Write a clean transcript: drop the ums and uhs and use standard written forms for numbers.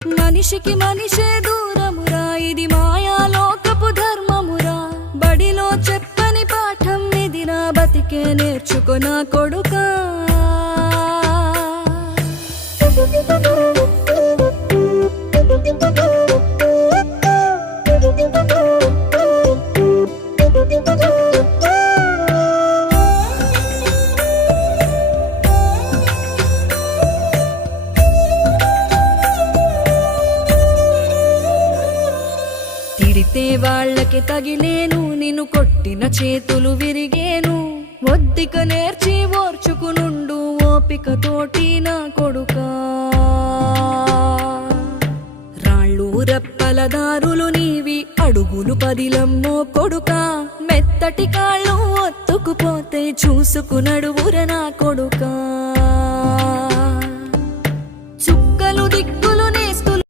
మనిషికి మనిషే దూరమురా, ఇది మాయాలోకపు ధర్మమురా. బడిలో చెప్పని పాఠం ఇదిరా, బతికే నేర్చుకొన కొడుకా. తిడితే వాళ్ళకి తగిలేను, నిన్ను కొట్టిన చేతులు విరిగేను. ఒద్దిక నేర్చి ఓర్చుకునుండు ఓపికతోటి నా కొడుకా. రాళ్ళు రప్పల దారులు నీవి, అడుగులు పదిలమ్మో కొడుకా. మెత్తటి కాళ్ళు ఒత్తుకుపోతే చూసుకునడువుర నా కొడుకా.